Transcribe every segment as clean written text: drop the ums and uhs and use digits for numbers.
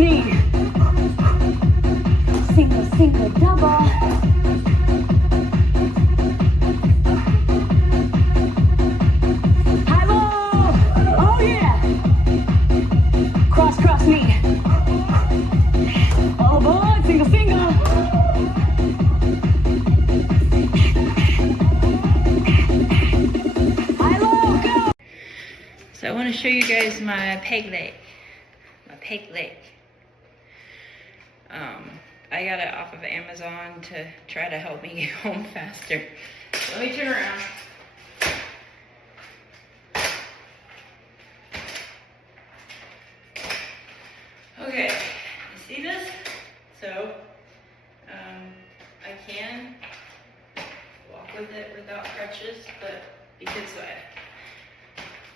me. Single, single, double. High, low. Oh yeah. Cross, cross me. Oh boy, single, single. High, low, go. So I want to show you guys my peg leg. I got it off of Amazon to try to help me get home faster. So let me turn around. Okay, you see this? So I can walk with it without crutches, but because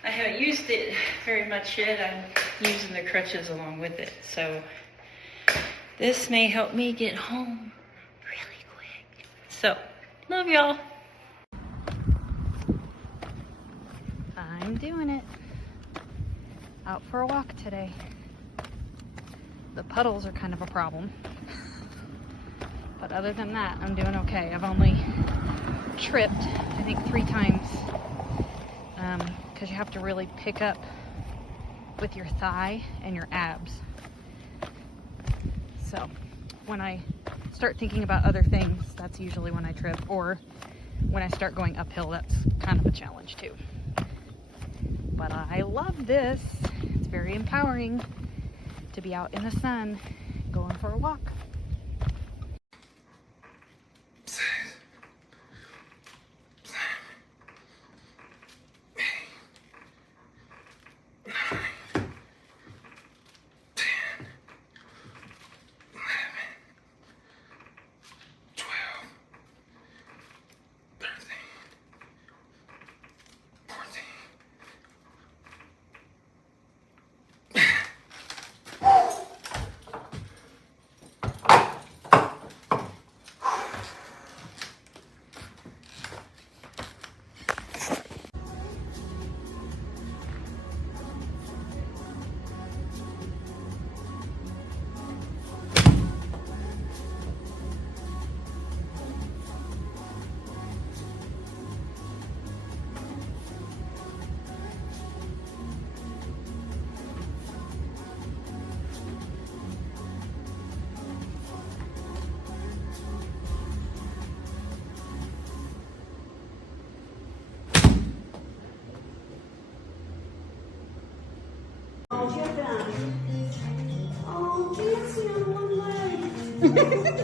I haven't used it very much yet, I'm using the crutches along with it. So this may help me get home really quick. So, love y'all. I'm doing it. Out for a walk today. The puddles are kind of a problem. But other than that, I'm doing okay. I've only tripped, I think 3 times. Because you have to really pick up with your thigh and your abs. So when I start thinking about other things, that's usually when I trip, or when I start going uphill, that's kind of a challenge too. But I love this. It's very empowering to be out in the sun, going for a walk.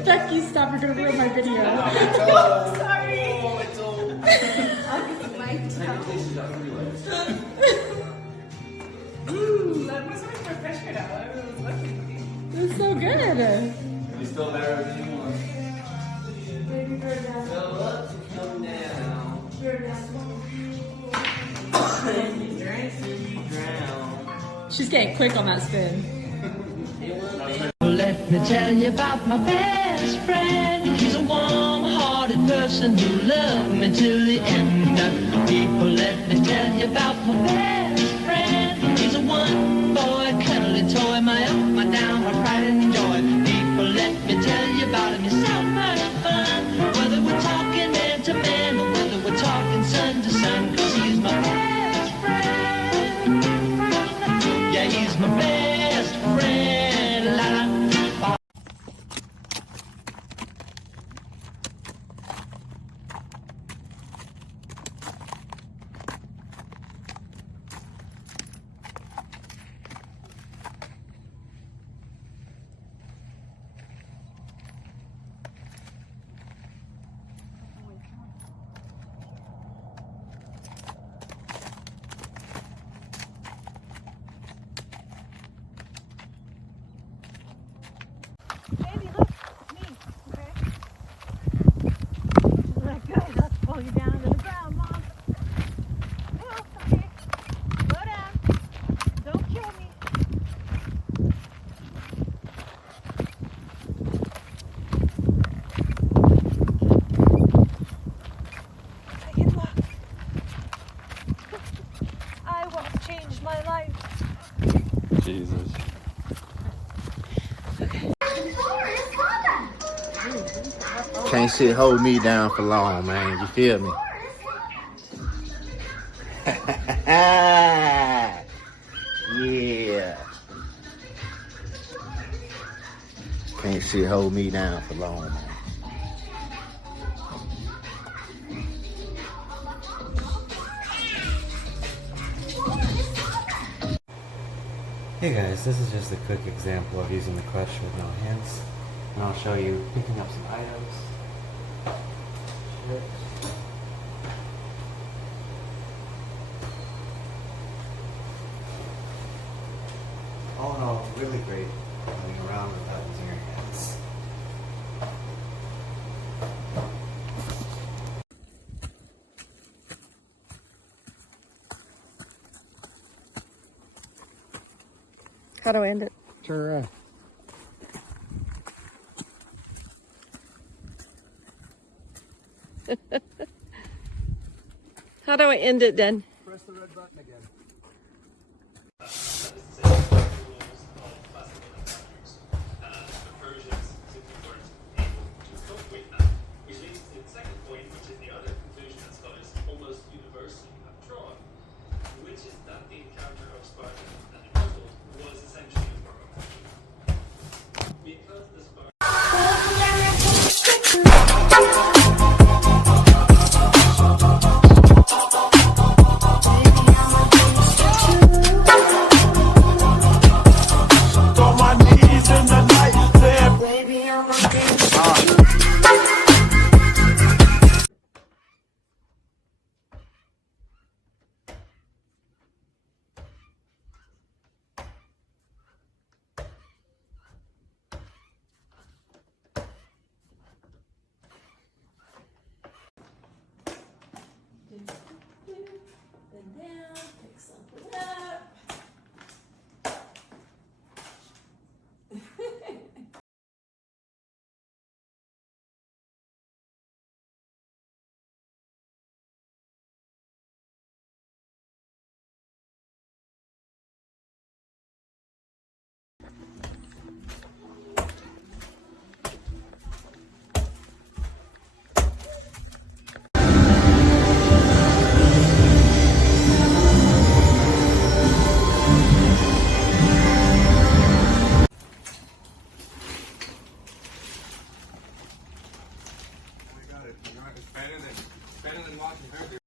Becky, stop, you're gonna ruin my video. Oh, sorry. Oh, it's old. Ooh, that was my professional. I was lucky. It's so good. You still there if you want. Fill up to come down. If you drink, then you drown. She's getting quick on that spin. Let me tell you about my best friend. He's a warm-hearted person who loved me till the end of people. Let me tell you about my best friend. He's a one-boy, cuddly toy, my up, my down, my pride and joy. People, let me tell you about him. He's so much fun. Whether we're talking man to man or whether we're talking sun to sun, 'cause he's my best friend. Yeah, he's my best friend. Baby, look, me, okay? Like, good, let's pull you down to the ground, Mom. No, okay. Slow down. Don't kill me. I can walk. iWALK changed my life. Jesus. Can't shit hold me down for long, man. You feel me? Yeah. Can't shit hold me down for long, man. Hey guys, this is just a quick example of using the Crutch with no hands, and I'll show you picking up some items. All in all, really great moving around without using your hands. How do I end it? Turn around. How do I end it then?